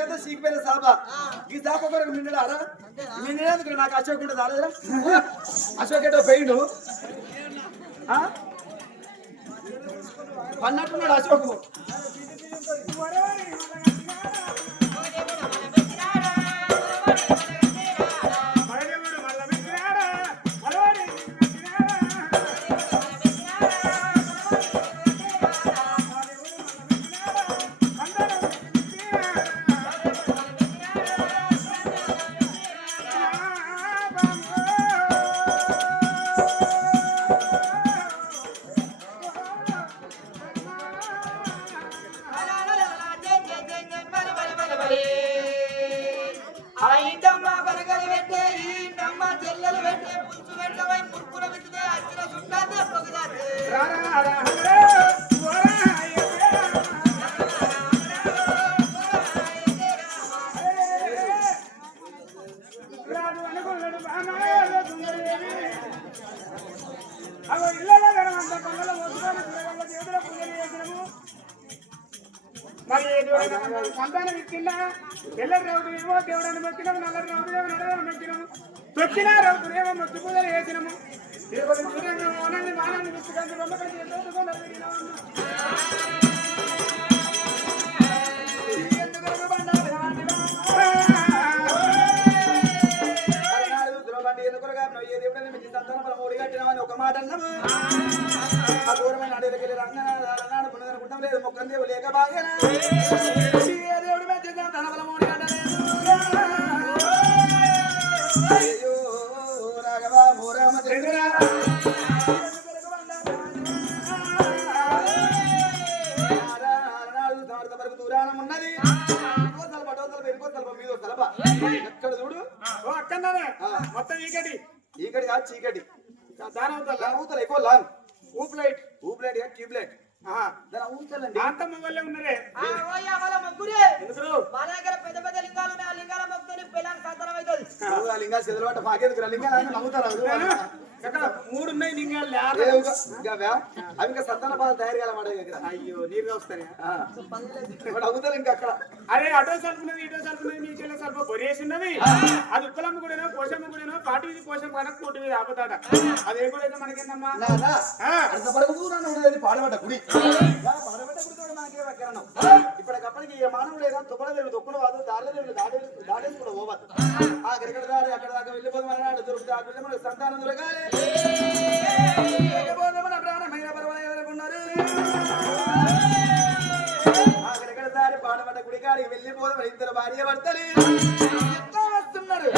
కదా సీకిపోయిన సాబా ఈ సాబ కొరకు నిండారా నిండినందుకు నాకు అశోక్ ఉంటే రాలేదా అశోక్ ఏటో పెయిండు అన్నట్టున్నాడు అశోక్ సంతానం ఇచ్చిందా తెల్లరి రౌతులేమో దేవుడని మొక్కినాము నల్లరి రౌతులేమో నడవని మొక్కినాము తొక్కినా రౌతులేమో మొక్కి పూజలు చేసినాము తిరుపతి సూర్యుడు మోనాన్ని మానాన్ని విసుకంది రొమ్మకండి ఒక మాట అన్నాము ఆ దూరమైన అడవికి రంగనాడు పునరుకుంటాం లేదు మొక్కలు దేవు లేక బాగా దేవుడి మధ్య ధనబల మూడు అయ్యో రాఘవా మూరామ వరకు దూరానం ఉన్నది మీద తలప ఎక్కడ చూడు అక్కడనే మొత్తం ఈకటి ఈకటి కాదు చీకటి దాని అవుతారు ఎక్కువ లాంగ్ ఊప్లైట్ ఊప్లైట్ ట్యూబ్లైట్ దాని ఊంచాలండి ఆంతమ్మ వల్లే ఉన్నరే పెద్ద పెద్ద లింగాలు ఉన్నాయి ఆ లింగాల మొక్కుని పిల్లలు సంతానం అవుతుంది ఆ లింగాలు చెదలబట్ట మాకేందుకు లింగాలు నమ్ముతారు ఎక్కడ 3 ఉన్నాయి లింగాలు అవి ఇంకా సంతాన బాధ తయారు కాలమాట దగ్గర అయ్యో నీరు వస్తాయి అవుతారు ఇంకా అక్కడ అరే అటో సలుపున్నది ఇటో సలుపున్నది నీకెళ్ళ సలుపు బొరేసి ఉన్నది అది ఉప్పలమ్మ గుడేనో పోషమ్మ గుడేనో పాటి మీద పోషమ్మ కనుక కోటి మీద ఆపుతాడ అది ఏ గుడైతే మనకేందమ్మా పాడబడ్డ గుడి పాడబడ్డ గుడితో మనకే వ్యాఖ్యానం ఇప్పటికప్పటికి ఏ మానవుడు లేదా తుప్పల దేవుడు తొక్కుడు వాదు దారిలో దేవుడు దాడేసి కూడా పోవద్దు ఆ ఎక్కడ దారి అక్కడ దాకా వెళ్ళిపోదు అన్నాడు దొరుకుతుంది ఆ గుడి మనకు సంతానం దొరకాలి మన ప్రాణమైన పర్వాలు ఎవరుకున్నారు ఆఖరిక్కడ దారి పాడబడ్డ గుడికాడికి వెళ్ళిపోదు ఇద్దరు భార్య భర్తలు ఎట్లా వస్తున్నారు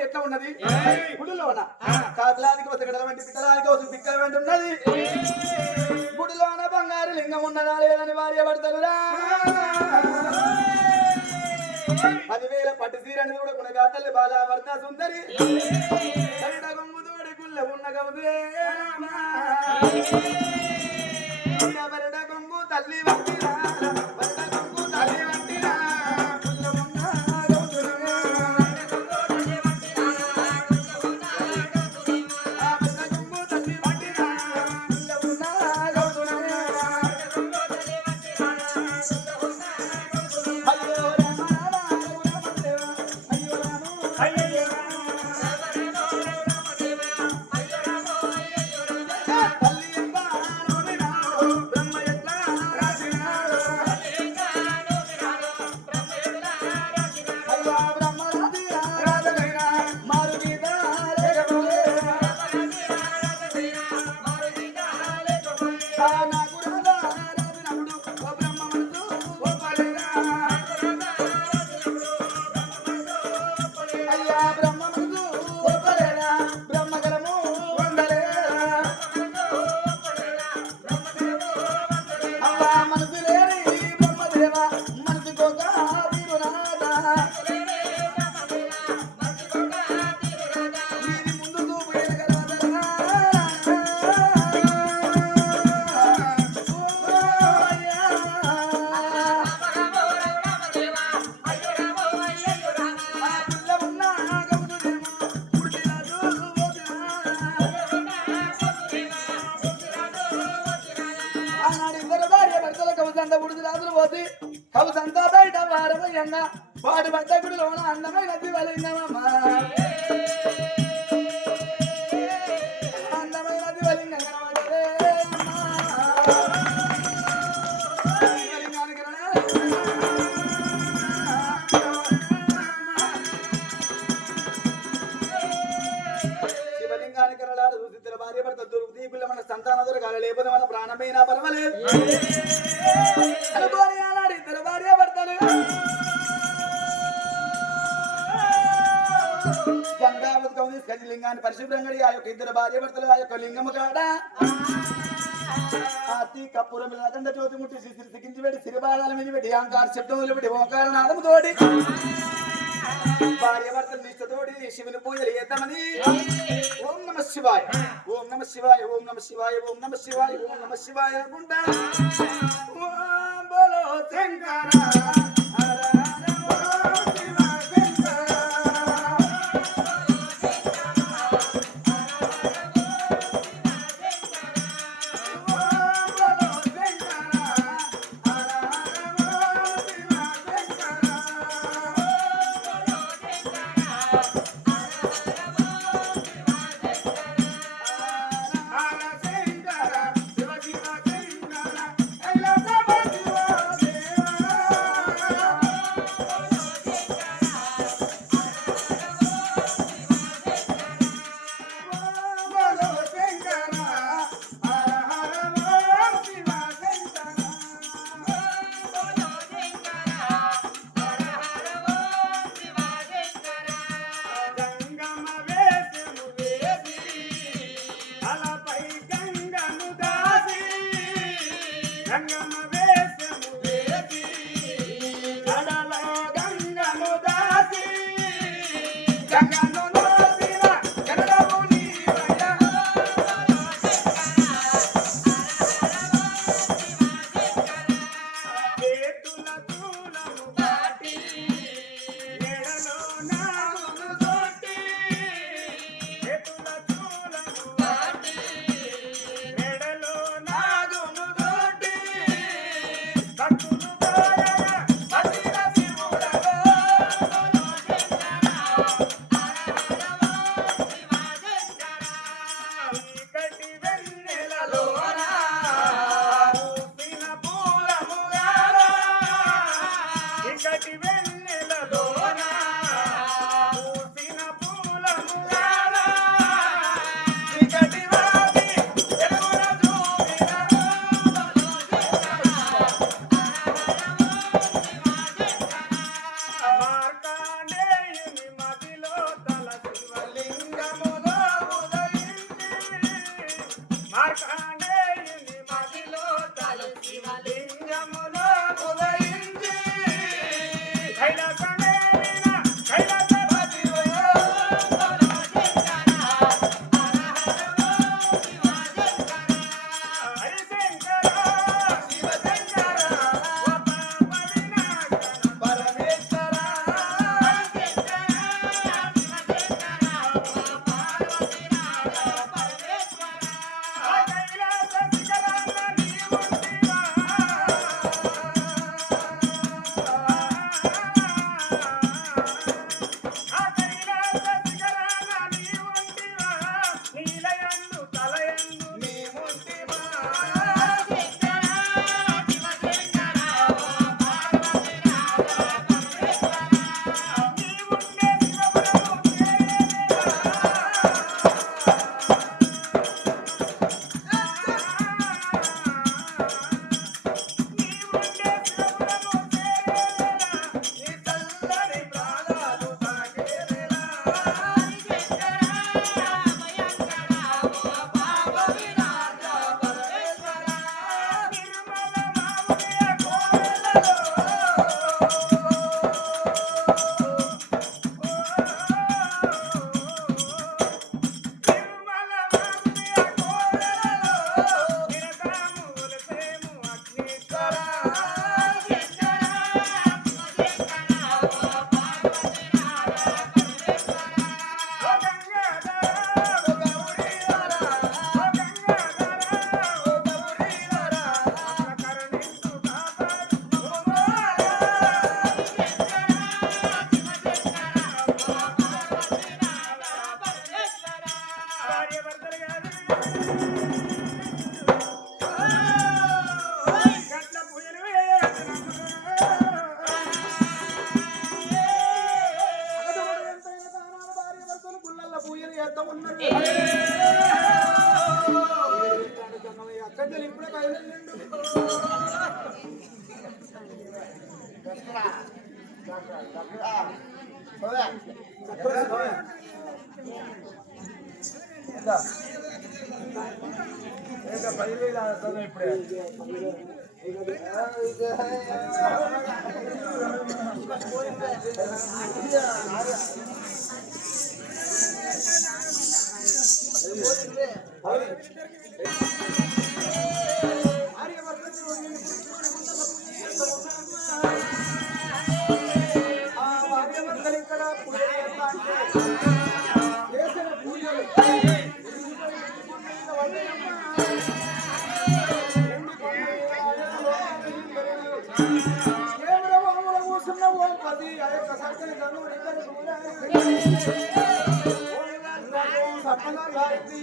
పోతే ఎట్లా ఉన్నది గుడిలోన కాకులానికి వస్తే గడల వంటి పిక్కలానికి వస్తే పిక్కల వంటి ఉన్నది గుడిలోన బంగారు లింగం ఉన్నదా లేదని భార్య భర్తలురా 10,000 పట్టు సీరని కూడా గుణగాతల్లి బాల వర్త సుందరి గొంగుతోడి గుల్ల ఉన్న గౌదే బరడ గొంగు తల్లి వంటిరా బరడ గొంగు తల్లి వంటిరా కవుసంతా బయట వారమయ్యన్న వాడి బద్దకుడిలోన అందమైన దివలింగమమ్మా అందమైన దివలింగం కనబడరే శివలింగానికి కనడాలు చూసి భార్య భర్త దొరుకుతీ పిల్ల మన సంతాన దొరకాలి లేకపోతే మన ప్రాణమైనా పర్వాలేదు అనుకోని అలాడి ఇద్దరు భార్య భర్తలు గంగావతికం తీసుకొని లింగాన్ని పరిశుభ్రంగా ఆ యొక్క ఇద్దరు భార్య భర్తలు ఆ యొక్క లింగము కాడ ఆతి కప్పురం అఖండ జ్యోతి ముట్టి సిక్కించి పెట్టి సిరిబాదాల మీద పెట్టి అహంకార శబ్దములు పెట్టి ఓంకార నాదము తోటి భార్య భర్తలు నిష్ఠతోటి శివుని పూజలు చేద్దామని ఓం నమ శివాయ ఓం నమ శివాయ ఓం నమ శివాయ ఓం నమ శివాయ ఓం నమ శివాయ అనుకుంటా ఓం బోలో శంకర అక్కడికి ఇప్పుడే బయలుదేరిండు. ఇప్పుడే ఇక్కడ పూజ చేస్తా అంటే చేసిన పూజలు కూర్చున్న ఓ పది ఆ యొక్క సర్కని గనుడు ఇద్దరు సప్పగా గాయత్రి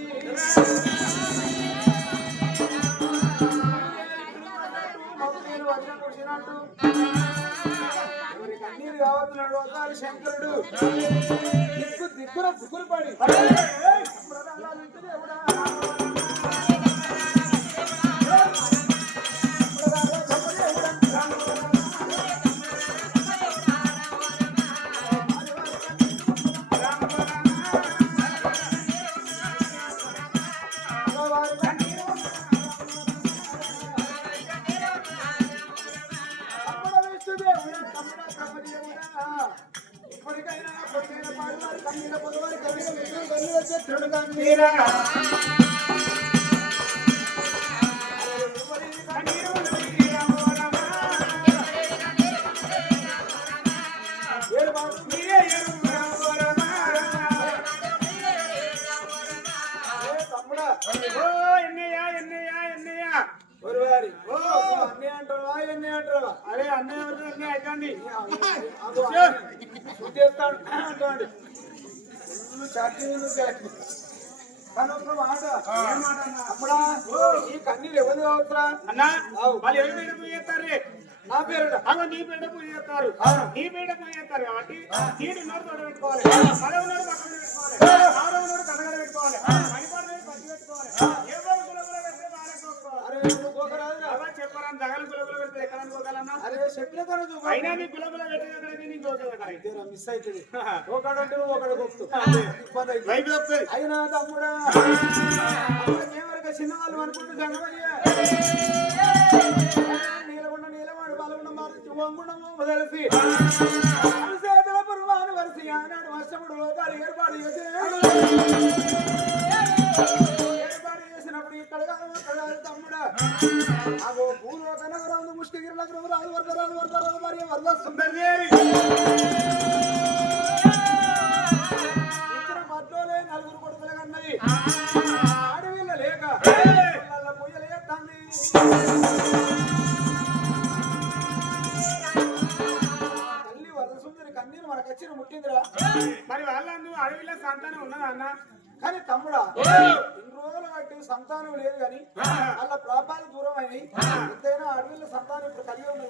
కన్నీరు కావద్దున్నాడు ఒకసారి శంకరుడు దిక్కులు పడి ఇప్పటికైనా పాడువారు కన్నీర పొదవారి కన్నీర చెట్టు కన్నీరా అరే అన్నయ్య అయిపోయింది అప్పుడా ఈ కన్నీరు ఎవరు కావచ్చురా అన్నా వాళ్ళు ఎవరి పేడ పోయేస్తారే నా పేరుట నీ పేడ పోయేస్తారు నీ పేడ పోయేస్తారు కాబట్టి నీటి నోరు తోట పెట్టుకోవాలి పదవునోడు పక్కన పెట్టుకోవాలి ఆరవనోడు కనగడ పెట్టుకోవాలి పనిపడినోడు పచ్చి పెట్టుకోవాలి ఎవరు గులగుల పెడితే చెప్పరాని దగలు గులగుల పెడితే ఎక్కడ అనుకోగలన్నా అరే చెట్ల అయినా నీ గులగుల పెట్టిన నీకు ఓకే మిస్ అవుతుంది ఒకడంటే ఒకడు గొప్ప అయినా తమ్ముడా చిన్నవాళ్ళు అనుకుంటూ జంగమయ్యా నీలవాడు పాల్గొండ మార్చి వంగుణము తెలిసి చేతుల పురువాను వరిసి ఆనాడు వర్షముడు లోకాలు ఏర్పాటు చేసినప్పుడు ఇక్కడ తమ్ముడా అగో భూలోక నగరం ముష్టిగిరి నగరం రాజు వర్ధరాలు మరియు వర్ధ సుందరి ఇద్దరు మధ్యలోనే నలుగురు కొడుకులు కన్నది ఆడవిల్ల లేక పూజలే తంది తల్లి వర్ధ సుందరి కన్నీరు మనకు వచ్చిన ముట్టిందిరా మరి వాళ్ళందు అడవిలో సంతానం ఉన్నదా అన్న కానీ తమ్ముడా ఇన్ని రోజులు బట్టి సంతానం లేదు కానీ వాళ్ళ ప్రాపాలు దూరం అయినాయి ఎంతైనా అడవిలో సంతానం ఇప్పుడు కలిగి ఉన్నది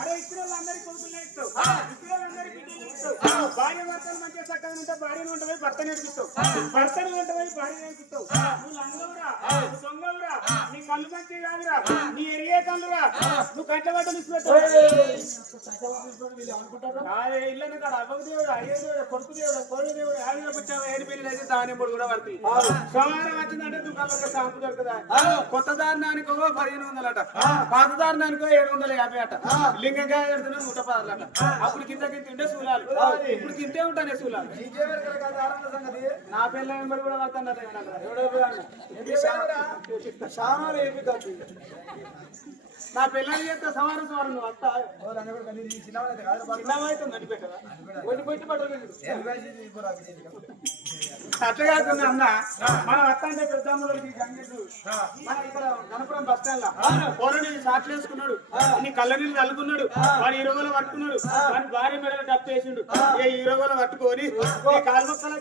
అరే ఇచ్చిన వాళ్ళందరికీ కొడుకులే ఇస్తావు ఇచ్చిన వాళ్ళందరికీ బిడ్డలు ఇస్తావు భార్య భర్తలు మంచిగా చక్కగా ఉంటే భార్యను ఉంటే భర్త నేర్పిస్తావు భర్తను ఉంటే భార్య నేర్పిస్తావు నువ్వు లంగవురా నువ్వు దొంగవురా నీ కళ్ళు మంచి కాదురా నీ ఎరిగే కళ్ళురా నువ్వు కంట బట్టలు ఇచ్చిపెట్టావు ఇళ్ళని కాడ అవ్వకు దేవుడు అయ్యే దేవుడు కొడుకు దేవుడు కోడి దేవుడు ఆడిగా పుట్టావు ఏడు పిల్లలు అయితే దానిమ్మడు కూడా పడుతుంది సోమవారం వచ్చిందంటే దుకాణంలో షాంపు దొరుకుదా కొత్త దారుణానికో 1500 అట పాత దారుణానికో 750 అట లింగంగా 110 అట అప్పుడు కింద కింద ఉండే సూలాలు ఇప్పుడు తింటే ఉంటాను ఎసులా నీకేమెరకల కాదు ఆరంభ సంగతి. నా పిల్ల వెంబడి కూడా పడుతున్నారు శానాలు ఏమి కాదు. నా పిల్లలు చేస్తే సవారు సవారు నువ్వు అత్త ఓరన్న కూడా కనీసం ఈ చిన్నవాళ్ళైతే కాదు బాబు. చిన్నమైతే నడిపెట్టదా ఒట్టి పెట్టి పట్టలేదు ఏం వేసి తీసుకోరా బిడ్డని. అట్లా కాకుండా అన్న మనం అత్త అంటే పెద్దమ్మలకి గంగెట్టు మన ఇక్కడ గణపురం బస్ స్టాండ్ లో పోరని షాట్లు వేసుకున్నాడు నీ కళ్ళ నీళ్ళు చల్లుకున్నాడు వాడు ఈ రోజులో పట్టుకున్నాడు వాడి భార్య మెడలో డప్పు వేసిండు ఏ ఈ రోజులో పట్టుకొని ఈ కాల్మొక్కలు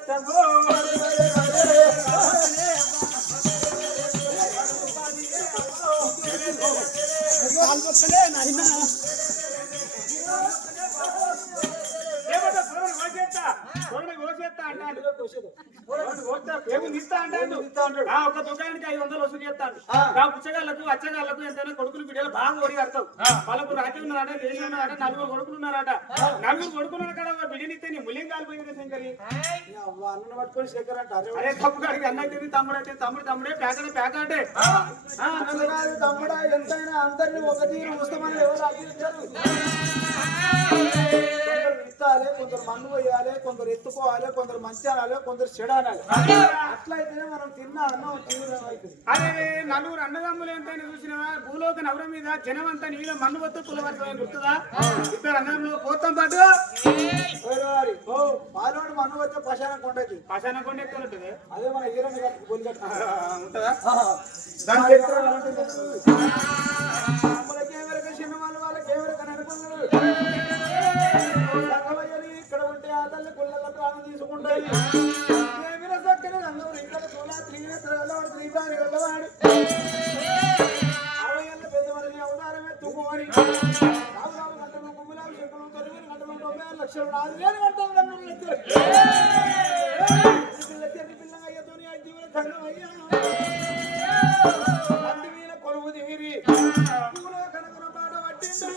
ఒక దుకాణానికి 500 వసూలు చేస్తాడు పుచ్చగాళ్ళకు అచ్చగాళ్ళకు ఎంతైనా కొడుకులు బిడ్డలు బాగా ఓడి కడతావు వాళ్ళకు రాత్రి ఉన్నారట దేశం ఉన్నారట 4 కొడుకులు ఉన్నారట 4 కొడుకున్నారు కదా బిడ్డనిస్తే నీ ముల్యం కాలిపోయింది శంకరి అన్న పట్టుకొని శేఖర్ అంటారు. అరే తప్పు కాడికి అన్నైతే తమ్ముడు అయితే తమ్ముడే పేక అంటే తమ్ముడా ఎంతైనా అందరినీ ఒక తీరు ముస్తమని ఎవరు అభివృద్ధారు. కొందరు విత్తాలి, కొందరు మన్ను పోయాలి, కొందరు ఎత్తుకోవాలి, కొందరు మంచి అనాలి, కొందరు చెడు అనాలి. అట్లయితేనే మనం తిన్న అన్నం తీవ్రం అవుతుంది. అదే 4 అన్నదమ్ములు ఎంతైనా చూసినవా భూలోక నగరం మీద జనం అంతా నీళ్ళ మన్ను వద్దు కులవర్గం గుర్తుందా 2 అన్నదమ్ములు పోతాం పాటు పాలోడు మన్ను వచ్చే పశానం కొండకి పశాన కొండ ఎక్కువ ఉంటుంది అదే మన హీరోని కట్టు గొల్లి కట్టు ఉంటుందా దాని చరిత్ర వాళ్ళకి చిన్న వాళ్ళకి ఎవరికని అనుకున్నారు. ఇక్కడ ఉంటే ఆ తల్లి గుళ్ళ ప్రాణం తీసుకుంటాయి. చక్కని అందరూ ఇక్కడ తోలా త్రీవాడు 60 ఏళ్ళ పెద్ద మనకి అవతారమే తుమ్ముని రావురావు గంటలు కుమ్మిలావు చెక్కలు 9 గంటలు 90 లక్షలు 4,000 గంటలు నన్ను పిల్లగా అయ్యతోని ఆ జీవన ధనం అయ్యా అందు మీద కొలువు తీరి పూలో కనుక పాట పట్టింది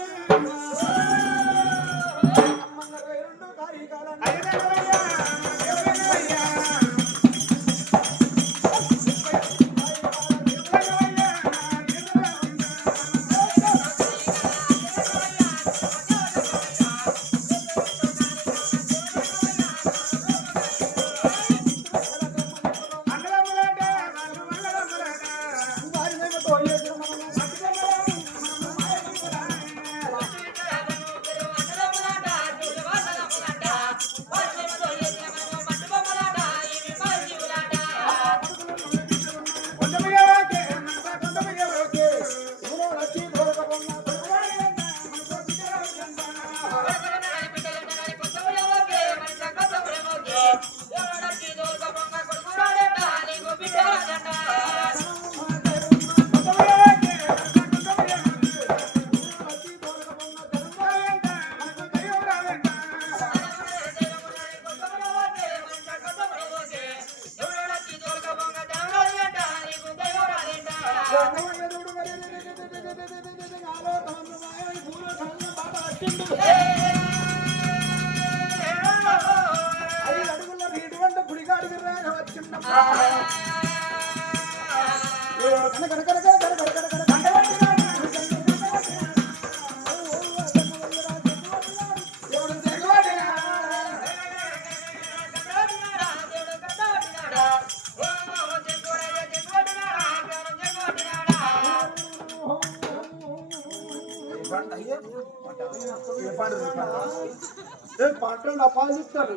అమ్మంగా 2 కార్యకాలం పంటలు అపాదిస్తారు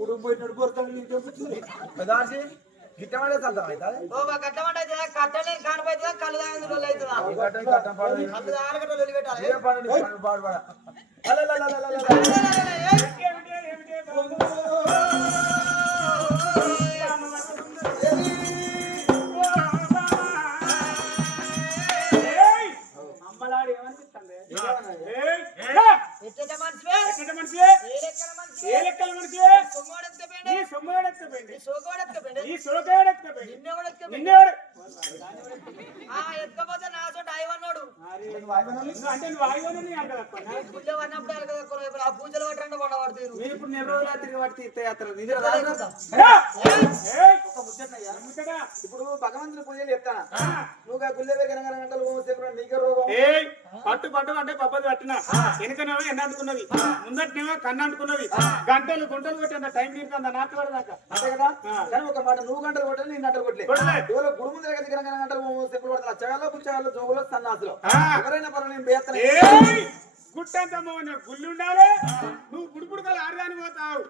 ఉడిపోయినట్టు పోతాడు గిట్టమంటే కట్టలే కానిపోతుందా కళ్ళు తాగింది రోజులు అవుతుందా అమ్మలాడు ఏమనిపిస్తుంది ఏ లెక్కల మనిషి ఈ సొమ్మోడెత్తపోయింది ఈ సోకోడెత్తపోయింది నిన్నెవడు ఎత్తుకపోతే నా చోట అయ్యవన్నాడు అంటే నువ్వు ఆగిపోయినా నీ అంటారు పూజలు పడినప్పుడు అడగదక్కువ ఆ పూజలు పట్టండి పడబడుతుంది మీరు ఇప్పుడు 4 రోజులు తిరిగి పట్టి తీర్థయాత్ర ఇప్పుడు భగవంతుని పూజలు చెప్తానా నువ్వు గుళ్ళే 2 గంటలు నీకే రోగం పట్టు పట్టు అంటే పబ్బది పట్టిన వెనుకనేమో ఎన్న అనుకున్నది ముందటనేమో కన్ను అనుకున్నది గంటలు గుంటలు కొట్టి అంత టైం తీరుకుందా నాకు పడదాకా అంతే కదా కానీ ఒక మాట నువ్వు గంటలు కొట్టలేదు నేను గంటలు కొట్టలేదు ఇవాళ గుడుము దగ్గర గంటలు చెప్పులు పడతా చెగల్లో పుచ్చగాళ్ళు జోగులో సన్నాసులు ఎవరైనా పర్వాలేదు నేను బేత్తనే గుట్టంత గుళ్ళు ఉండాలి నువ్వు గుడుగుడుకలు ఆడదాని పోతావు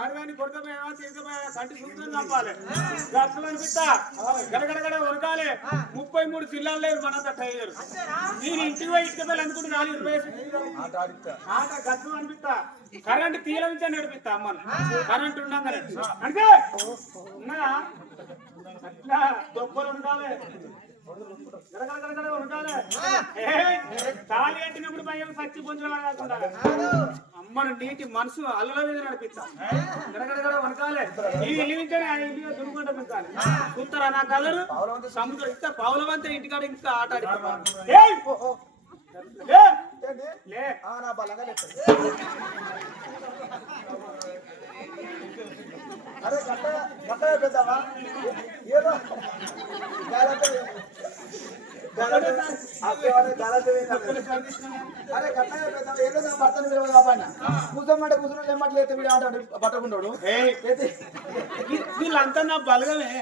ఆడదాన్ని కొడతామేమో తీసుకుపోయా కంటి చూసుకొని చంపాలి గట్లు అనిపిస్తా గడగడగడ ఉరకాలి 33 జిల్లాలు లేదు మనంత టైగర్ నేను ఇంటికి పోయి ఇంటికి పోయి అనుకుంటే 4 ఆట గట్లు అనిపిస్తా కరెంట్ తీల నుంచే నడిపిస్తా అమ్మను కరెంట్ ఉండగానే అంటే ఉన్నా అట్లా దొబ్బలు ఉండాలి తాళి కట్టినప్పుడు భయం సచ్చి పొందకుండా అమ్మను నీటి మనసు అల్లుల మీద నడిపిస్తా గడగడగడ వనకాలే ఈ ఇల్లు నుంచే ఆ ఇల్లు దున్నుకుంటా పెంచాలి చూస్తారా నా కలరు సముద్రం ఇంత పావులవంతా ఇంటికాడ ఇంకా ఆట నా బలంగా అరే గట్ట గట్ట పెద్దావా ఏదో అరే గట్ట పెద్దావా ఏదో నా భర్తను విలువ కాపాడినా కూసమ్మంటే కూర్చుని లేమట్లేదు వీడు ఆట పట్టకుండాడు వీళ్ళంతా నా బలగమే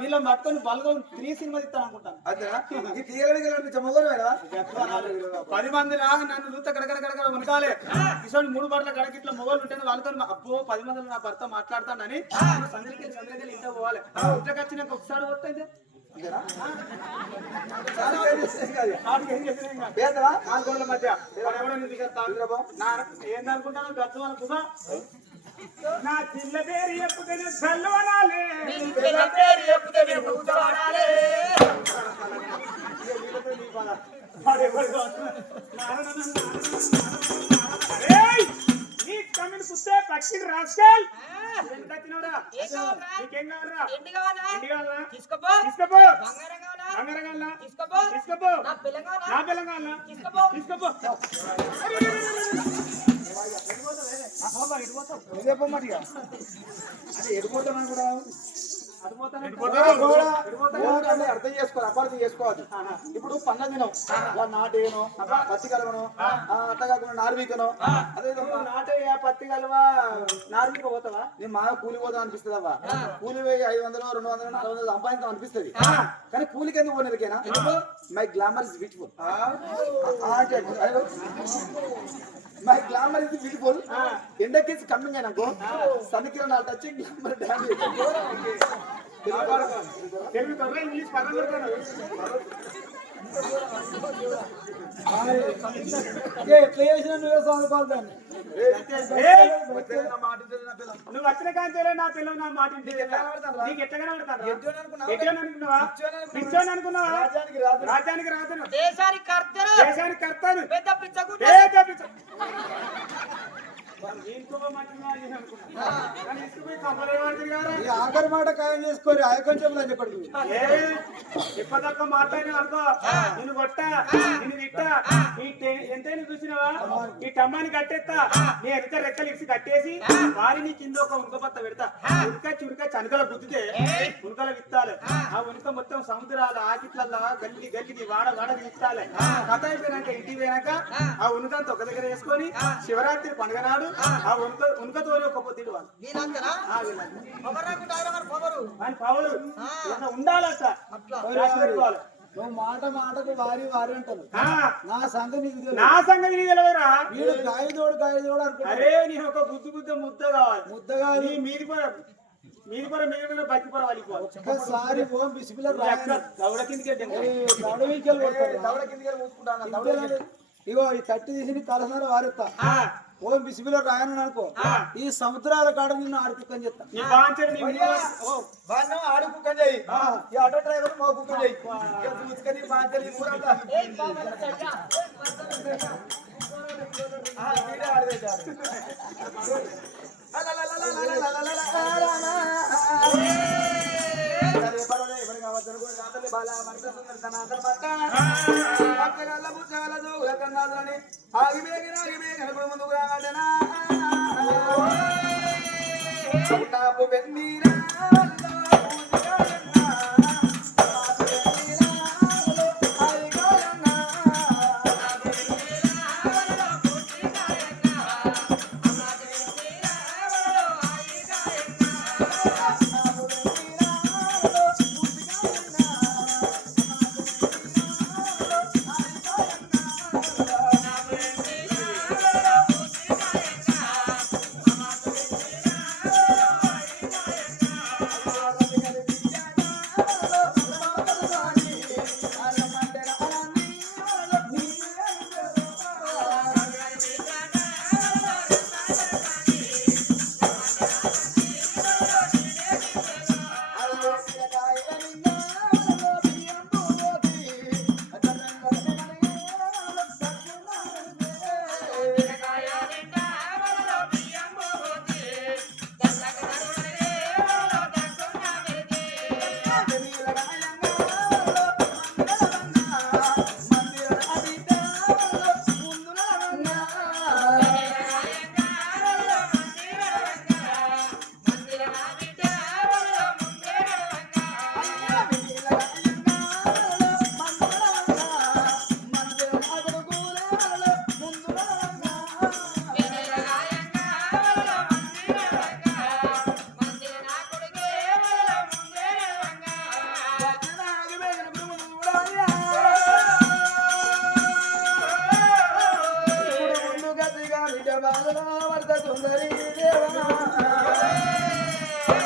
వీళ్ళ మొత్తం బలగం 3 సినిమా ఇస్తాను అనుకుంటాను అదేనా ఈ తీయగలిగే మొగలు 10 మంది రాగా నన్ను చూస్తే గడగడ ఉనకాలే ఇటువంటి 3 బట్ల గడకిట్ల మొగలు ఉంటే వాళ్ళతో అబ్బో 10 మందిలో నా భర్త మాట్లాడతానని సందరికెళ్ళి ఇంట్లో పోవాలి ఇంట్లోకి వచ్చినాక ఒకసారి వస్తుంది మధ్య ఏందనుకుంటాను గచ్చు అనుకున్నా నా చిల్ల పేరు చెప్పుకొని చల్లు అనాలి కమిన్ కుస్తే పక్షిని రాస్కల్ ఎంత తినోరా నీకేం కావాలరా ఎండి కావాలా తీసుకోపో బంగారం కావాలా తీసుకోపో నా పిల్ల కావాలా తీసుకోపో ఎడిపోతాను కూడా అర్థం చేసుకోవాలి అపార్థం చేసుకోవాలి ఇప్పుడు పండ్ల దినం నాటేను పత్తి కలవను అట్లా కాకుండా నార్వీకను అదే నాటే పత్తి కలవ నార్వీక పోతావా నేను మా కూలి పోతాం అనిపిస్తుంది అవ్వ కూలి పోయి 500 200 400 సంపాదించడం అనిపిస్తుంది కానీ కూలికి ఎందుకు పోనేదికేనా my glamour is beautiful my glamour is beautiful ఎండకేసి కమ్మింగ్ అయినాకో సన్నికిరణాలు టచింగ్ గ్లామర్ డ్యామేజ్ ఇంగ్లీష్ పదం ఎట్లా చేసిన నువ్వే చదువుకోవాలి దాన్ని నువ్వు వచ్చిన కాంచేలే నా పిల్లలు నా మాట నీకు ఎట్లా అనుకున్నావా రాజ్యానికి రాజు దేశానికి కర్తను పెద్ద పిచ్చకు ఆఖరి మాట ఖాయం చేసుకోరు కొంచెం చెప్పండి ఇప్పటిదాకా మాట్లాడిన అనుకో నిన్ను కొట్టా నిన్ను తిట్టా ఎంతైనా చూసినావా ఈ టమ్మాని కట్టేస్తా నీ వెనక రెక్కలు ఇచ్చి కట్టేసి వారిని కింద ఒక ఉనకపత్త పెడతా ఉడక చనకల గుద్దితే ఉనకల విత్తాలి ఆ ఉనక మొత్తం సముద్రాలు ఆకిట్లల్లా గల్లి గల్లిది వాడది విత్తాలి కథ అయిపోయినాక ఇంటికి పోయినాక ఆ ఉనకంతా ఒక దగ్గర వేసుకొని శివరాత్రి పండుగ నాడు ఆ ఉనకతో ఒక పొద్దుడు పవరు ఉండాలట నువ్వు మాట మాటకు వారి అంటారు నా సంగతి నీకు తెలియదురా వీడు గాయదోడు అనుకుంటా అరే నేను ఒక గుద్దు ముద్ద కావాలి ముద్దగా మీది కూడా మిగిలిన బతి పొర వాలిపోవాలి ఒక్కసారి ఓం బిస్మిల్లా దవడ కిందికి దవడ కిందికి మూసుకుంటాను ఇగో ఈ తట్టి తీసి కలసారి వారెత్తా ఓం బిస్మిల్లా రాయను అనుకో ఈ సముద్రాల కాడ నిన్ను ఆడుకుని చెప్తా ఆడుకుని చెయ్యి ఈ ఆటో డ్రైవర్ మా కుక్కని చెయ్యి బాంచని ఆగి ముందుకు రాగడనా నాకు వెన్నీరా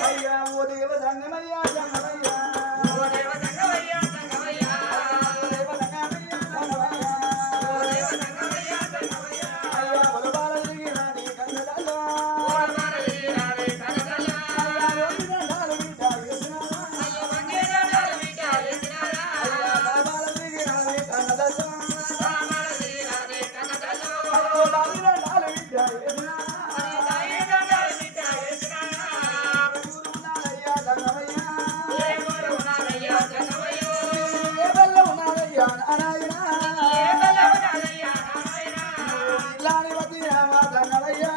అయ్యా ఓ దేవ సంగమయ్యా సంగమయ్యా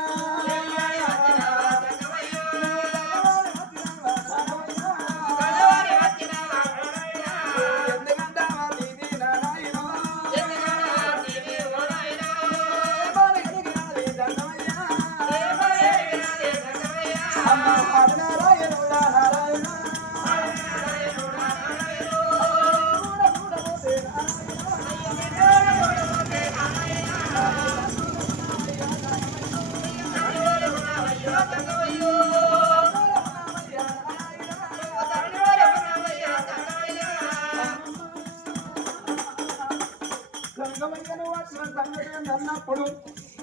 అన్నప్పుడు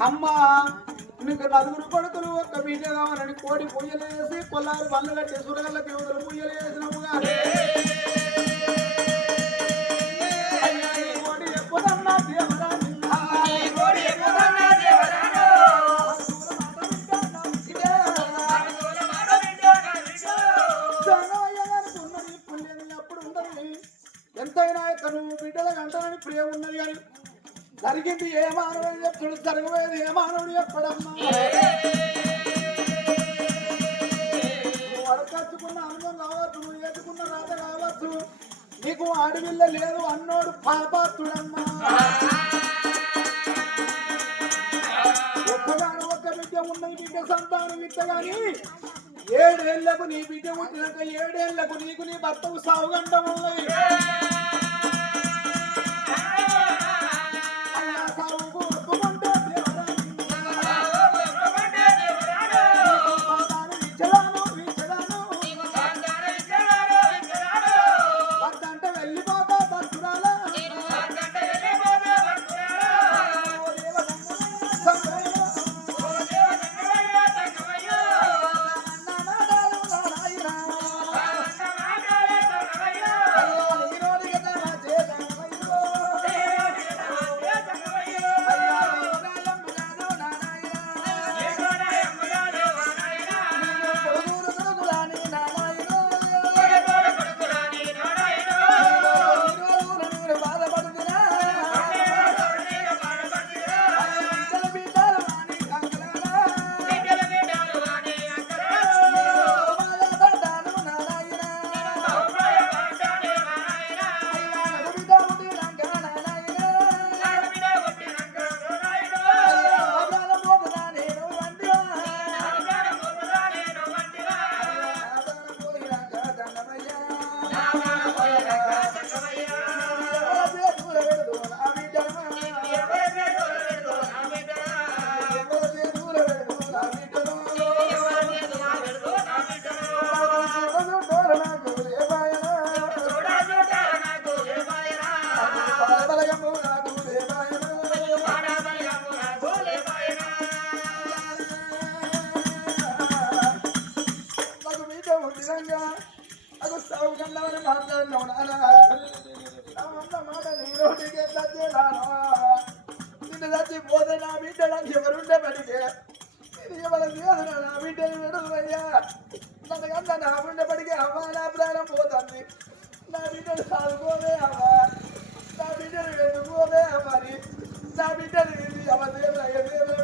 అమ్మ మీకు నలుగురు కొడుకులు ఒక్క బిడ్డ కావాలని కోడి పూజలు వేసి కొల్లారు పళ్ళు కట్టి సురగల్ల దేవుడు పూజలు వేసినాము కానీ కోడి ఎక్కువన్నా అప్పుడు ఉండదు ఎంతైనా తను బిడ్డల గంటలని ప్రియ ఉన్నది కానీ జరిగింది ఏ మానవుడు చెప్తాడు జరగబోయేది ఏ మానవుడు చెప్పడమ్మా నువ్వు అడకచ్చుకున్న అనుభవం కావచ్చు నువ్వు ఎత్తుకున్న రాత కావచ్చు నీకు ఆడవిల్ల లేదు అన్నోడు పాపాత్తుడమ్మా ఒక్కగాను ఒక్క బిడ్డ ఉన్నది బిడ్డ సంతానం బిడ్డ కానీ 7 ఏళ్లకు నీ బిడ్డ పుట్టినాక 7 ఏళ్లకు నీకు నీ భర్తకు సావుగండం ఉన్నది నాకు సాగు కన్నామని మాట్లాడినావు నాన్న అన్న మాట నీ నోటికి ఎట్లా చేయాలా నిన్ను చచ్చిపోతే నా బిడ్డలకు ఎవరుండే పడితే ఎవరి వేదన నా బిడ్డలు విడుదలయ్యా నన్నగంతా నా ఉండబడికి అవ్వ నా ప్రాణం పోతుంది నా బిడ్డలు సాగుకోవే అవ్వ నా బిడ్డలు వెతుకోవే అవ్వని నా బిడ్డలు ఇది అవ దేవులయ్య దేవుడు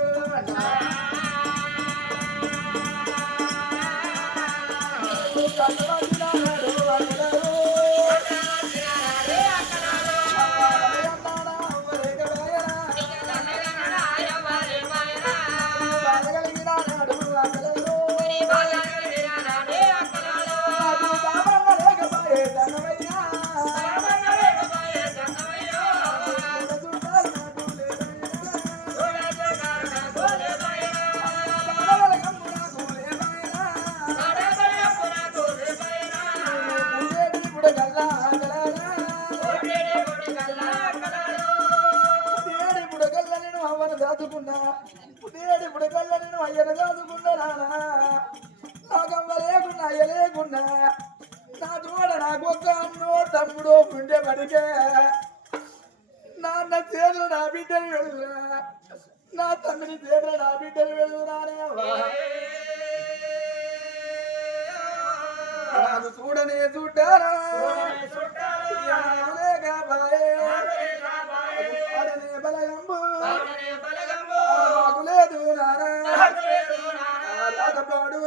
నా తోడ నాకు ఒక్క అన్నో తమ్ముడు ఉండే పడికే నాన్న చేతులు నా బిడ్డలు వెళ్తున్నా నా తమ్ముని చేతులు నా బిడ్డలు వెళ్తున్నానే నాకు చూడనే చూడారా బలగంబు నాకు లేదు నారాటపాడు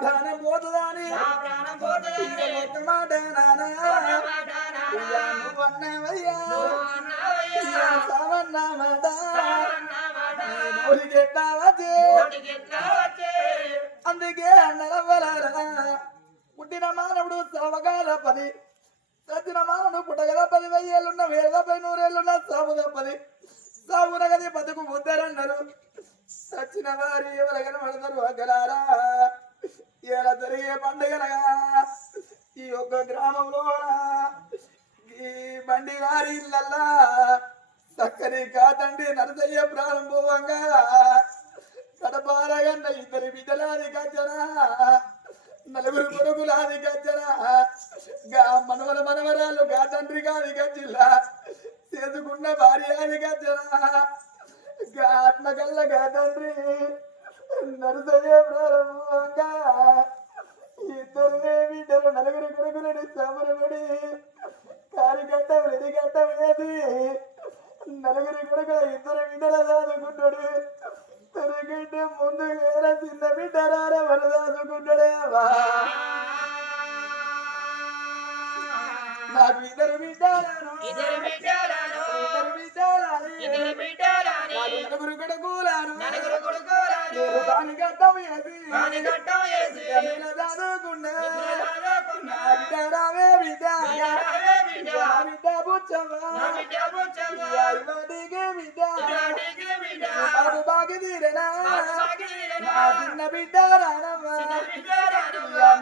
ప్రాణం పోతుందని మాట నాన్నవయ్యా సావన్నామాట అందుకే అన్నవరారా పుట్టిన మానవుడు సవగాల పది చచ్చిన మానవుడు పుట్టగల 10,000 ఏళ్ళున్న 1,000 ఏళ్ళున్న సాగు తప్పది సాగునగది బతుకు ముద్దరన్నారు చచ్చిన వారి ఎవరికైనా పడతారు అగ్గలారా ఇలా జరిగే పండుగలగా ఈ యొక్క గ్రామంలో ఈ బండి వారి ఇళ్ళల్లా చక్కని కాదండి నరసయ్య ప్రారంభంగా కడపారగన్న 2 బిడ్డలాది గజ్జన 4 కొడుకులాది గజ్జన మనవల మనవరాలు గా తండ్రి గాది గజ్జిల్లా చేసుకున్న భార్య అది గజ్జన ఆత్మకల్ల గా తండ్రి నరసయ్య ప్రారంభంగా 2 బిడ్డలు 4 కొడుకులని సమరపడి కారిగట్టం ఎదిగట్టం ఏది 4 కొడుకుల 2 బిడ్డల దాదుకుంటాడు తనకంటే ముందు వేరే చిన్న బిడ్డరారా మన దాదుకుంటాడే నాకు 2 బిడ్డలను 2 బిడ్డలని 4 కొడుకులను దాని గట్టం ఏది దాదుకున్నా బిడ్డరావే బిడ్డ బిడ్డ బుచ్చమ్మా బిడ్డ బాబు బాగి తీరేనా నా చిన్న బిడ్డ రానమ్మా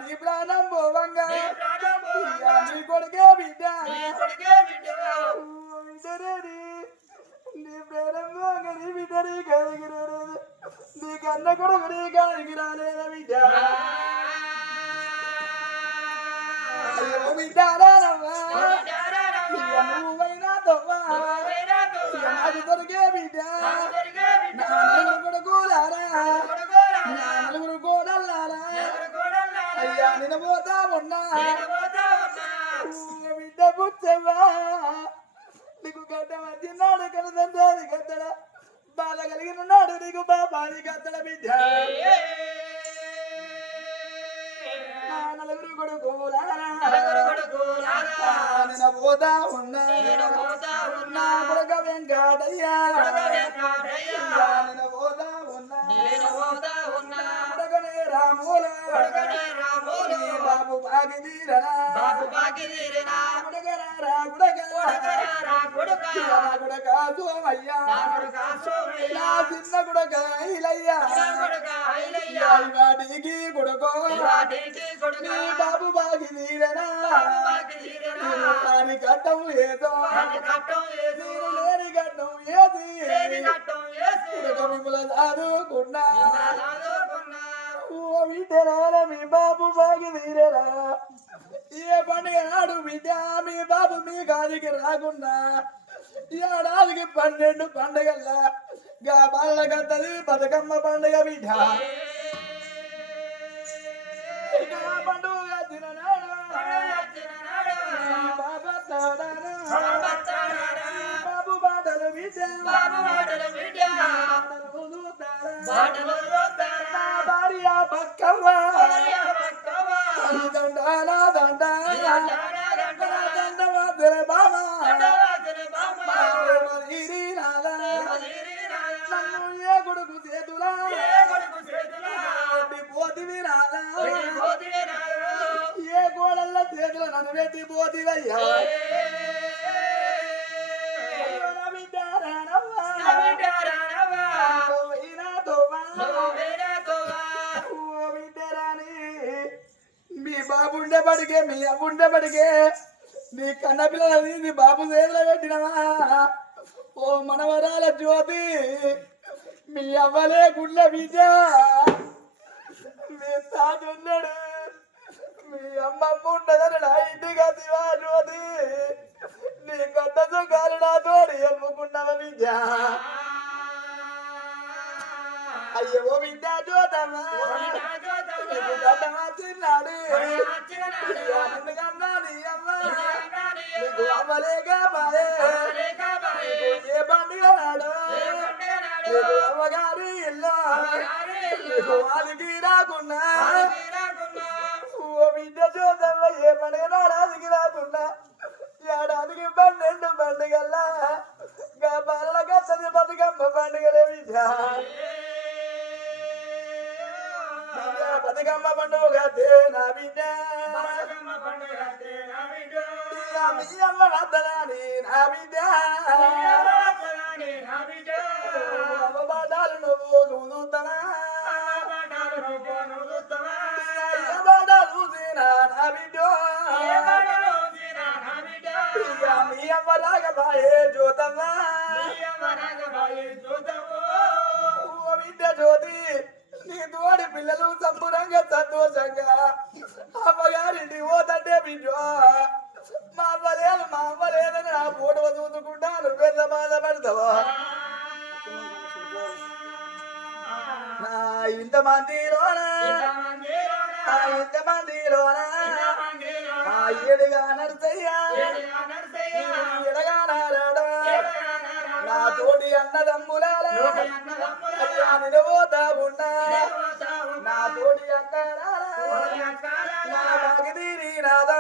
నీ ప్రాణం పోవంగా నీ కొడుకే బిడ్డ బిడ్డరేది నీ ప్రాణం పోవంగా నీ బిడ్డని కాడికి రాలేదు నీ కన్న కొడుకు నీ కాడికి రాలేదా బిడ్డ బిడ్డ రానమ్మా నువ్వైనా తవ్వా నాకు దొరికే బిడ్డ 4 కొడుకులారా 4 కోడల్లారా అయ్యా నేను పోతా ఉన్నా బిడ్డ పుచ్చవా నీకు గడ్డ వచ్చినాడు కలదండి గద్దడ బాధ కలిగిన నాడు నీకు బాబాని గద్దడ బిడ్డ 4 కొడుకులారా నేను పోతా ఉన్నా కొడుక వెంకటయ్యా నేను పోతా ఉన్నా కొడుకనే రాముల బాబు బాగి తీరనా కొడుకరా కొడుక సోమయ్యా నా చిన్న కొడుక ఇలయ్యా వాటికి కొడుకో నీ బాబు బాగి తీరనా దాని గడ్డం ఏదో నేను లేని గడ్డం ఏది కొడుక మిమ్మల్ని చదువుకున్నా బిడ్డరాల మీ బాబు బాగి తీరేరా ఏ పండుగ నాడు బిడ్డ మీ బాబు మీ గాదికి రాకుండా ఏడాదికి 12 పండుగల్లా గా బాలకత్తది బతుకమ్మ పండుగ బిడ్డ పండుగ తిననాడు బాబు బాటలు బిడ్డ భార్య బక్కవ్వ దండానా దండానా దండవాదర బామా నన్ను ఏ కొడుకు చేతులా పోతివి రాలా ఏ గోడల్ల చేతుల నన్ను పెట్టి పోతివయ్యా మీ బాబు ఉండేపడికే మీ అవ్వ ఉండేపడికే నీ కన్న పిల్లలని నీ బాబు చేతిలో పెట్టినవా ఓ మనవరాల జ్యోతి మీ అవ్వలే గుళ్ళ బిడ్డ మీ తాత ఉన్నాడు మీ అమ్మమ్మ ఉండదని నా ఇంటికి అతివా జ్యోతి నీ గడ్డతో కాలు నాతోడి ఎమ్ముకున్నవ బిడ్డ అయ్యో బిడ్డ జ్యోతమ్మా తిన్నాడు ఎందుకన్నా నీ అమ్మ నీకు అమ్మలేక బాయే ఏ పండుగ నాడు నీకు అమ్మగారి ఇల్లు నీకు వాళ్ళకి రాకున్నా ఓ బిడ్డ చూద్దాం ఏ పండుగ నాడాదికి రాకున్నా ఏడాదికి 12 పండుగల్లా గా బాలకత్తది బతుకమ్మ పండుగలే బిడ్డ బతుకమ్మ పండుగ నా బిడ్డ మీ అమ్మ వద్దలాని నా బిడ్డ బాటాలు నువ్వు చూస్తావా బాటాలు చూసినా నా బిడ్డ మీ అమ్మ రాగబాయే చూద్దామా ఓ బిడ్డ జ్యోతి నీ తోడి పిల్లలు సంపూర్ణంగా సంతోషంగా అమ్మగారింటి పోతంటే బిడ్డ మా అవ్వలేదని నా పూడవ చూసుకుంటా నువ్వెంత బాధపడతావా నా ఇంతమందిలోనా ఎడుగా నడుసయ్యా ఎడగా నారాడా నా తోటి అన్నదమ్ములారా నేను పోతా ఉన్నా నా తోటి నా బాగి తీరి నాదా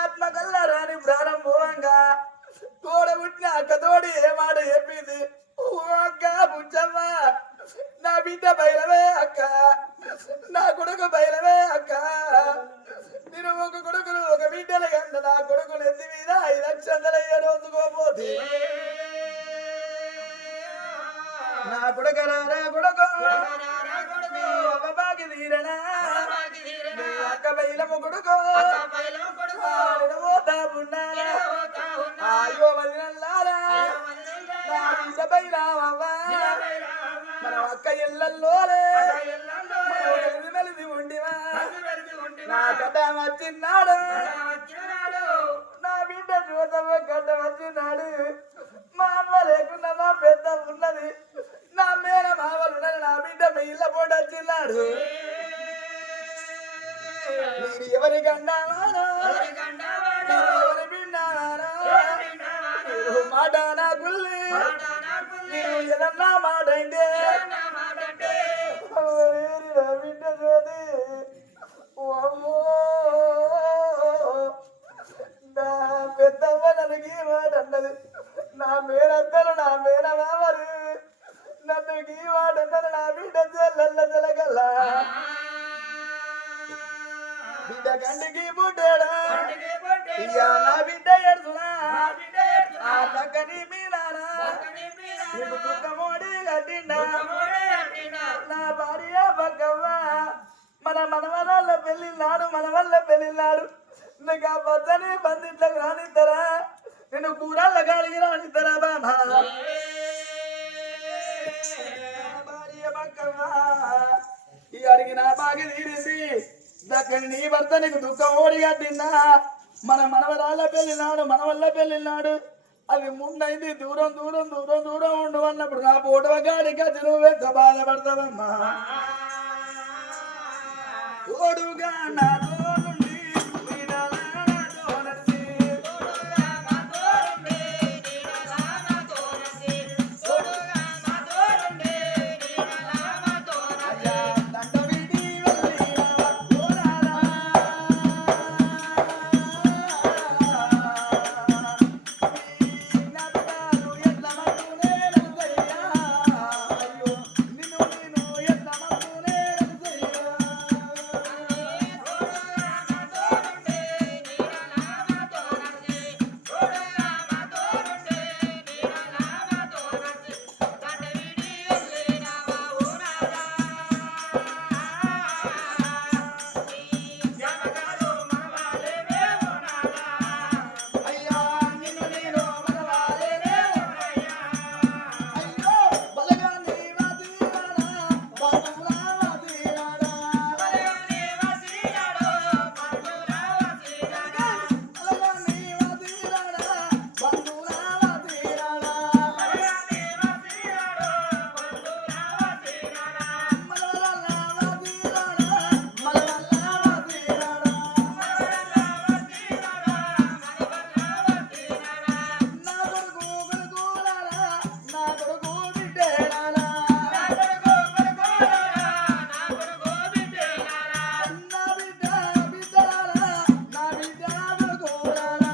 ఆత్మ కల్లరాని ప్రారంభంగా తోడ పుట్టిన అక్క తోడి ఏ మాట చెప్పింది అక్క బుచ్చమ్మ నా బిడ్డ బయలవే అక్క నా కొడుకు బయలవే అక్క నేను ఒక కొడుకులు ఒక బిడ్డలు కన్నా నా కొడుకులు ఎత్తి మీద 5 లక్షలు రోజుకోపోతే నా కొడుకరా కొడుకు బాగి తీరనా అక్క బయలము కొడుకు పోతా ఉన్నా అయ్యో వదినల్లారా నా బిడ్డ బయలావవ్వా మనం అక్క ఇళ్ళల్లోనే మెలిసి ఉండివా నా కథ వచ్చినాడు నా బిడ్డ చూద్దామా కథ వచ్చినాడు మా అమ్మ లేకుండా మా పెద్ద ఉన్నది నా మేన మావలు నా బిడ్డ మీ ఇళ్ళ పోటీ వచ్చినాడు నేను ఎవరికన్నా ఎవరి బిడ్డానా మాట నా గుల్లి నేను ఏదన్నా మాట అయితే బిడ్డ చోది నా పెద్దమ్మ నన్ను మాట అన్నది నా మేనద్దరు నా మేన మామరు నన్ను మాట అన్నది నా బిడ్డ చెల్లెల్ల చెలగల్లా బిడ్డ కంటికి పుట్టాడా నా బిడ్డ ఎడుతున్నా ఆ చక్కని మీనారా నీకు దుఃఖమోడి కట్టిండా నా భార్య బక్కవ్వ మన మనవరాళ్ళ పెళ్ళిన్నాడు మన వల్ల పెళ్ళిన్నాడు నీకు ఆ బద్దని బందిట్లకు రానిద్దరా నేను కూరళ్ళ గాలికి రానిద్దరా బామా భార్య బక్కవ్వ అడిగి నా బాగా తీరింది దక్కని నీ భర్త నీకు దుఃఖం ఓడిగట్టిందా మన మనవరాళ్ళ పెళ్ళినాడు మనవల్ల పెళ్ళినాడు అది ముందైంది దూరం దూరం దూరం దూరం ఉండు అన్నప్పుడు నా పోటవ గాడి గది నువ్వెంత బాధపడతావమ్మా తోడుగా నాతో నుండి నీడలాడతో నడిచి అయ్యా దండ వీడి వెళ్ళినావా పోరాడా నీ జ్ఞాపకాలు ఎట్ల మట్టునే నలుసయ్యా అయ్యో నిన్ను నేను ఎట్ల మట్టునే నలుసయ్యా అయ్యా నిన్ను నేను మనవాలేనే అయ్యో బలగా నీ వాదిరాడా బంధువులా వాదిరాడా బలగా నీ వాదిరాడా బంధువులా వాదిరాడా మలవల్ల వాదిరాడా మలవల్ల వాదిరాడా నా కొడుకు కొడుకులారా నా కొడుకు బిడ్డలారా నా బిడ్డ బిడ్డలారా నా బిడ్డ కొడుకులారా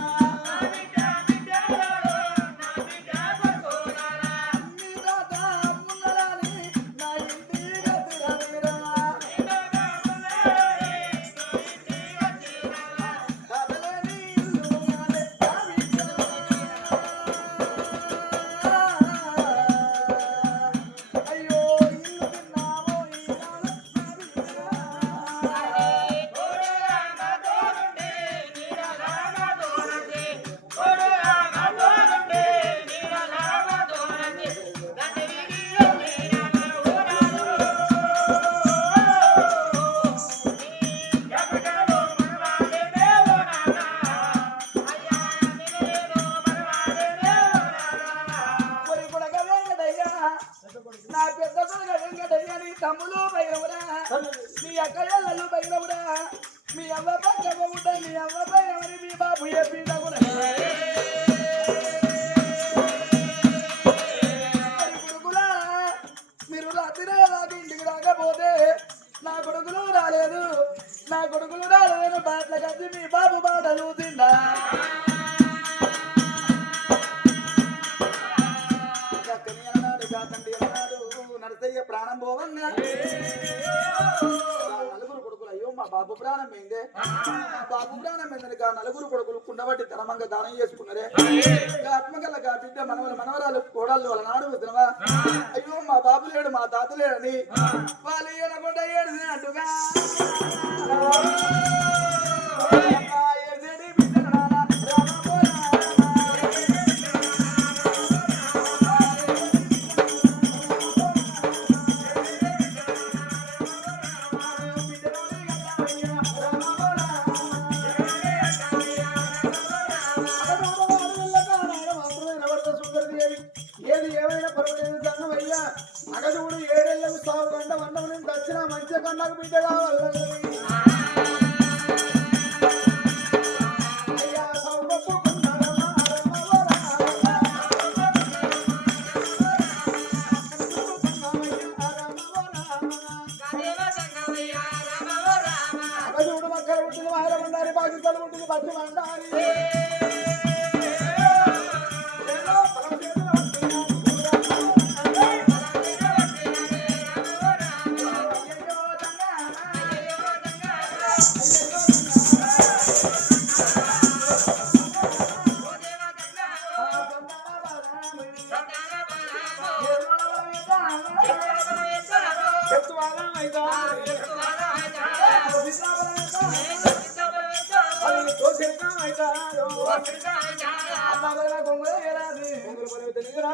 నీ తాత ముందరాని నా ఇంటి గదిరానిరా కదలని ఇల్లు నాదే నా బిడ్డ అయ్యో ఇల్లు తిన్నావో ఈనాడు నా ఒరి కొడక వెంకటయ్య నా పెద్ద కొడక వెంకటయ్య నీ తమ్ములు భైరవురా నీ అక్కయ్యలు భైరవురా మీ అవ్వ పక్కవ ఉంట మీ అవ్వ భైరవని మీ బాబు ఎప్పిన కూడా కొడుకులా మీరు రాత్రి రాకి ఇంటికి రాకపోతే నా కొడుకులు రాలేదు నా కొడుకులు రాలేదు బాట్ల కట్టి మీ బాబు బాటలు తిన్నా చక్కని అన్నాడు కాకండి అన్నాడు నరసయ్య ప్రాణం పోవంగా నలుగురు కొడుకులు అయ్యో మా బాబు ప్రాణం ఏందే మా బాబు ప్రాణం ఏందని నలుగురు కొడుకులు కుండబట్టి తరమంగా దానం చేసుకున్నారే ఆత్మకల్ల బిడ్డ మనవరాలు కోడళ్ళు వాళ్ళ నాడు వదినవా అయ్యో మా బాబు లేడు మా తాత లేడని వాళ్ళు ఏనకుండా ఏడిసినట్టుగా ఏడ్చేటి బిడ్డను నాన్న రామ ఏది ఏమైనా పర్వాలేదు సంగమయ్యా అగదుడు ఏడేళ్లకు సాగు గంట వండవు నేను దచ్చిన మంచి కన్నాకు బిడ్డ కావాలి అయ్యా సౌడప్పుకున్నారమ్మా అగదుడు మక్కలు పుట్టింది వారం ఉండాలి బాధ్యతలు పుట్టింది బస్సు వండాలి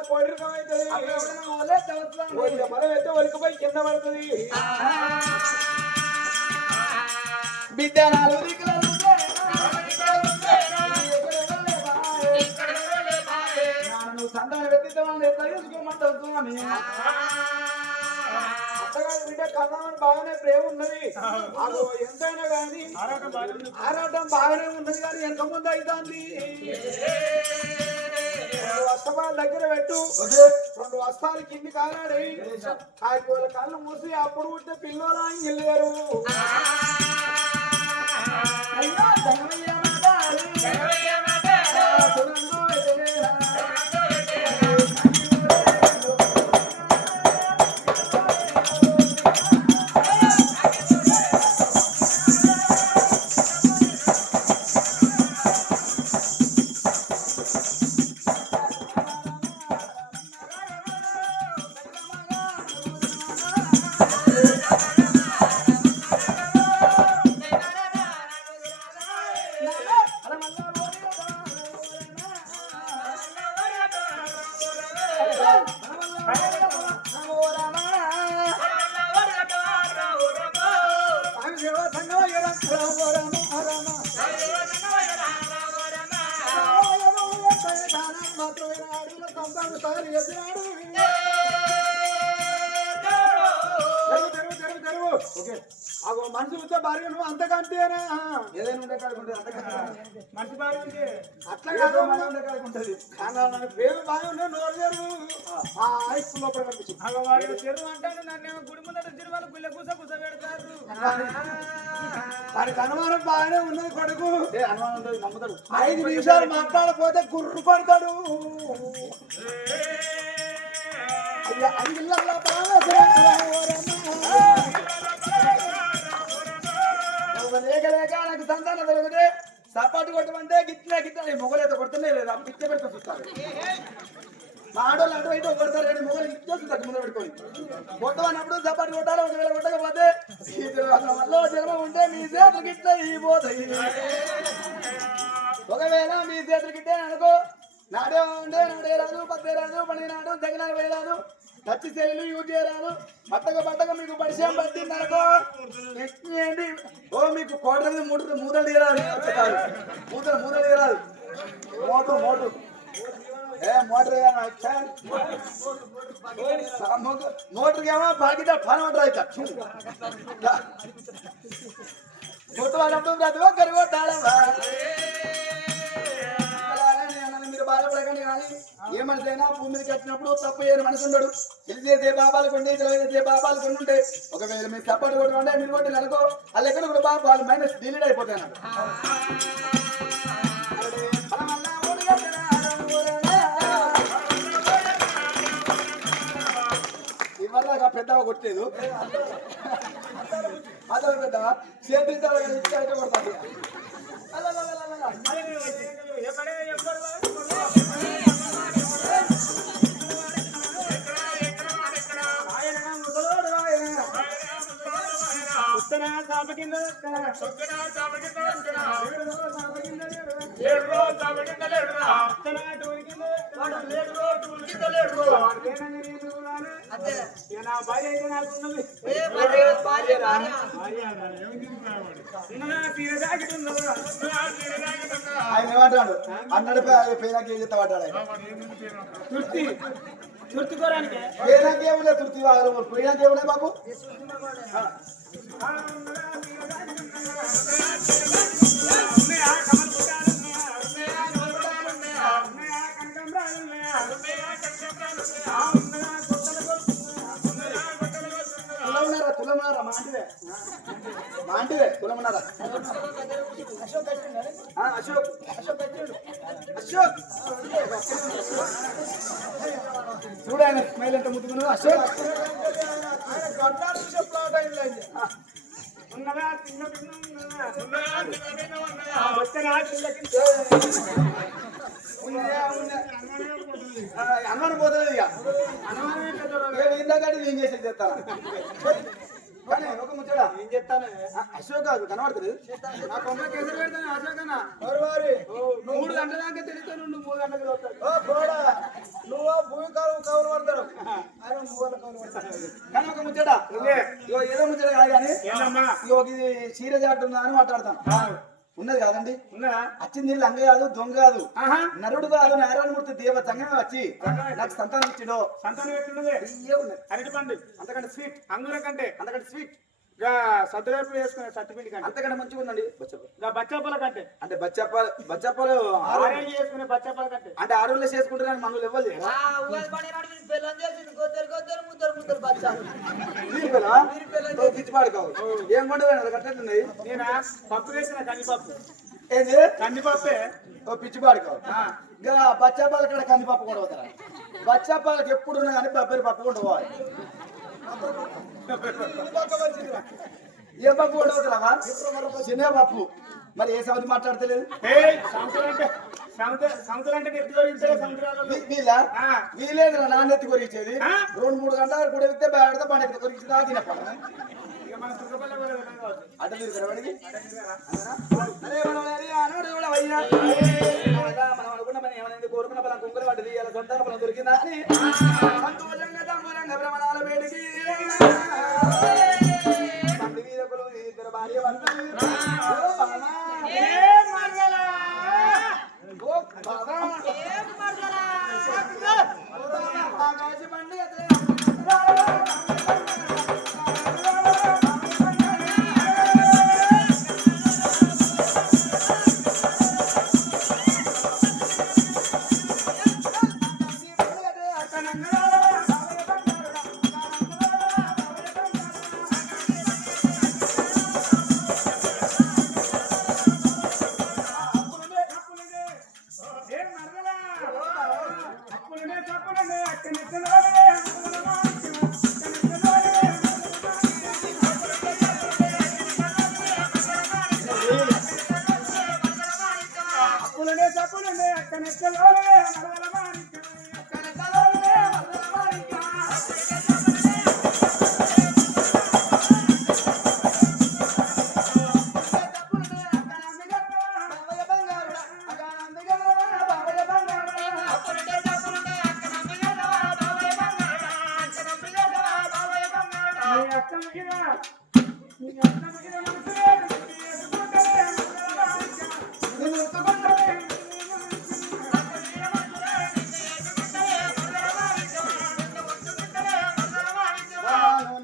కోడికం అవుతుంది మనం అయితే ఒలికిపోయి కింద పడుతుంది బిడ్డ నాలుగు దిక్కులు నువ్వు సంతానం పెట్టిద్దామని ఎట్లా తీసుకోమంటావు అని అత్తగారు బిడ్డ కన్నామని బాగానే ప్రేమ ఉన్నది అది ఎంతైనా కానీ ఆరాటం బాగానే ఉన్నది కానీ వెనక ముందు అవుతుంది రెండు వస్తవాల దగ్గర పెట్టు రెండు వస్తాలు కింది కాలాడి ఆ కళ్ళు మూసి అప్పుడు ఉంటే పిల్లలు వెళ్ళారు అయ్యో మనిషి వచ్చే భార్య నువ్వు అంతకంటేనా ఏదైనా ఉండే కాడుకుంటుంది అంతకంటే మంచి భార్య ఉంటే అట్లా కాదు ఉండే కాడుకుంటుంది కానీ ప్రేమ బాగా ఉండే నోరు గారు ఆ ఐస్ లోపల కనిపించింది వాడు చెరువు అంటాడు నన్ను గుడి ముందర తిరుమల పిల్ల కూస పెడతారు వాడికి అనుమానం బాగానే ఉన్నది కొడుకు అనుమానం ఉంటుంది నమ్ముతాడు 5 నిమిషాలు మాట్లాడపోతే గుర్రు పడతాడు అయ్యా అంగిళ్ళల్లో లేక లేక నాకు సంతానం దొరికితే సపాటు కొట్టమంటే గిట్లా గిట్లా మొగలైతే కొడుతున్నాయి లేదా పిచ్చ పెట్టుకో చూస్తారు మా ఆడోళ్ళు అటు ఇటు కొడతారు కానీ మొగలు ఇచ్చేస్తుంది ముందు పెట్టుకొని కొట్టమన్నప్పుడు సపాటు కొట్టాలి ఒకవేళ కొట్టకపోతే వల్ల జన్మ ఉంటే మీ చేతులు గిట్లా పోతాయి ఒకవేళ మీ చేతులు గిట్టే అనుకో నాడే ఉండే నాడే రాదు పద్దే రాదు పని నాడు తగిన వేయరాదు టచ్ సెల్లు యూజ్ చేయరాదు బట్టగా మీకు పరిచయం పట్టింది అనుకో ఏంటి ఓ మీకు కోటది మూతలు తీరాలి మూతలు తీరాలి మోటు ఏ మోటర్ మోటర్కి ఏమో బాగా పని ఉంటారు ఇక కొట్టు ప్రతి ఒక్కరు కొట్టాలమ్మా మీరు బాధపడకండి కానీ ఏ మనిషి అయినా భూమి మీదకి వచ్చినప్పుడు తప్పు చేయని మనిషి ఉండడు ఇది చేసే బాబాలు కొండి ఇతర చేసే బాబాలు కొన్ని ఉంటాయి ఒకవేళ మీరు సపోర్ట్ కొట్టుకుంటే మీరు కొట్టిన అనుకో వాళ్ళు ఎక్కడ కూడా బాబాలు మైనస్ డిలీట్ అయిపోతాయి ఇవల్ల పెద్దవ కొట్టలేదు అదే పెద్దవ చేతి కొడతాడు ఆయన ఏమంటాడు అన్నాడు పేనాకి ఏం చెత్త పడ్డాడు ఆయన పేనాకి ఏముండే తృప్తి పేనాకి ఏమున్నాయి బాబు తులమన్నారా మాంటివే తులమన్నారా అశోక్ చూడు ఆయన స్మైల్ ఎంత ముట్టుకున్నాడు అశోక్ అనుమానం పోతుంది ఇక ఇందాక నేను చేసేది చెప్తాను కానీ ఒక ముచ్చడా ఏం చెప్తాను అశోక్ కాదు కనబడుతుంది నా కొంప కేసరి పెడతాను అశోకన్న 3 గంటల దాకా తిరుగుతాను 3 గంటలకు వస్తాను నువ్వు భూమి కౌలు పడతారు ఆయన భూమి కౌలు పడతారు కానీ ఒక ముచ్చడా ఇగో ఏదో ముచ్చట కాదు కానీ ఏంటమ్మా ఇగో ఇది చీర జాటుందా అని మాట్లాడతాను ఉన్నది కాదండి ఉన్నదా వచ్చింది లంగ కాదు దొంగ కాదు ఆహా నరుడు కాదు నారాయణమూర్తి దేవ సంగమే వచ్చి నాకు సంతానం ఇచ్చిడో సంతానం ఎట్లున్నది ఇయ్యే ఉన్నది అరటి పండు అంతకంటే స్వీట్ అంగుర కంటే అంతకంటే స్వీట్ సద్దురేపు వేసుకునే సత్తిపిండి కంటే అంతకంటే మంచిగా ఉందండి బచ్చప్ప బచ్చాపల కంటే అంటే బచ్చప్పలు ఆరేళ్ళు చేసుకునే బచ్చాపల కంటే అంటే 6 రోజులు చేసుకుంటారని మనలు ఇవ్వాలి ఆ ఉగాది పండుగ నాడు వీళ్ళు పెళ్ళం చేసింది గొద్దరు ముద్దరు బచ్చాలు పిచ్చిపాడుకోవు ఏం కొండ కట్టేట్టున్నాయి నేను పప్పు వేసిన కందిపప్పు ఏంది కందిపప్పే ఓ పిచ్చిపాడుకోవు ఇంకా బచ్చప్పాలు ఇక్కడ కందిపప్పు కూడా పోతారా బచ్చప్పాలకు ఎప్పుడు ఉన్నా కానీ బబ్బరి పప్పు కూడా పోవాలి ఏ పప్పు కూడా పోతారా చిన్న పప్పు మరి ఏ సౌది మాట్లాడతలేదు సముద్రం అంటే ఎత్తు దొరికితే సముద్రాలు వీలేదు నాన్నెత్తి కొరిచేది 2-3 గంటల కూడా ఎక్కితే బ్యాడితే పని ఎత్తి కొరిచి తినప్ప మన చుక్కపల్లె కూడా కావచ్చు అడ్డ మీరు కనబడి మనం అనుకున్న పని ఏమైంది కోరుకున్న బలం కుంకులు పడ్డది ఇలా సొంత బలం దొరికిందా అని సంతోషంగా తంబూలంగా భ్రమణాల వేడికి పండి మీద కొలువు ఇద్దరు భార్య ఆకాశ పండి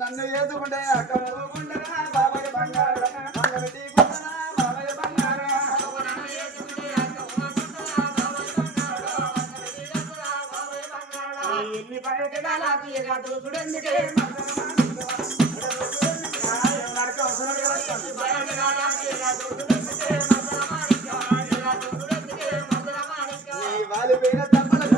నన్ను ఏదుకుంటే అక్కడ బాబాయ్ బంగారు బాబాయ్ బంగారు ఎన్ని బయట చూడందుకే వాలిపోయిన తప్పలకు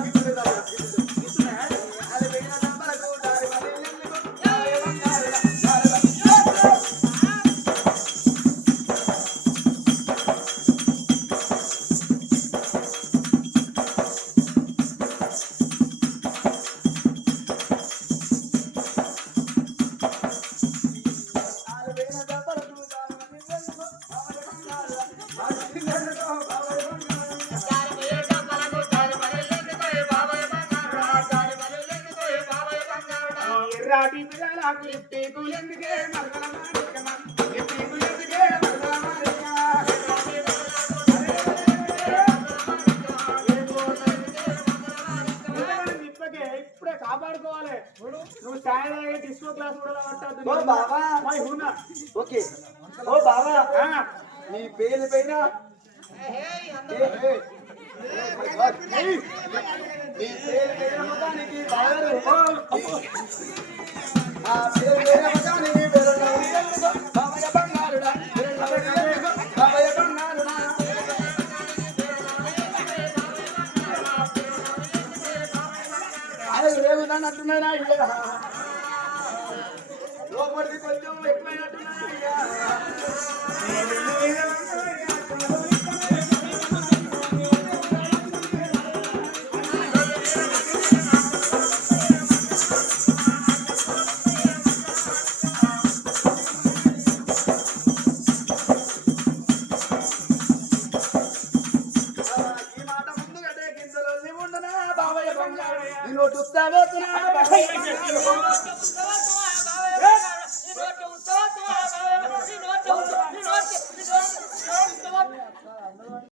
ఎర్రాటి పిల్లలకు ఎప్పేకు ఎందుకే మరగల మాణిక్యమా ఎప్పేకు ఎందుకే మరగల మాణిక్యమా ఇప్పుడే కాపాడుకోవాలి నువ్వు ఛాయ్ తాగే డిస్కో క్లాస్ కూడా పట్టద్దు ఓ బాబా ఓకే ఓ బాబా నీ పేరు పైన నీ పేరు పైన మొత్తానికి ఆ పేరు పైన మొత్తానికి బాబాయ్ బంగారుడా బాబాయ్ బంగారుడా అదే రేగుదాన్ని అంటున్నారా లోపలికి కొంచెం ఎక్కువైనట్టున్నాయ్యా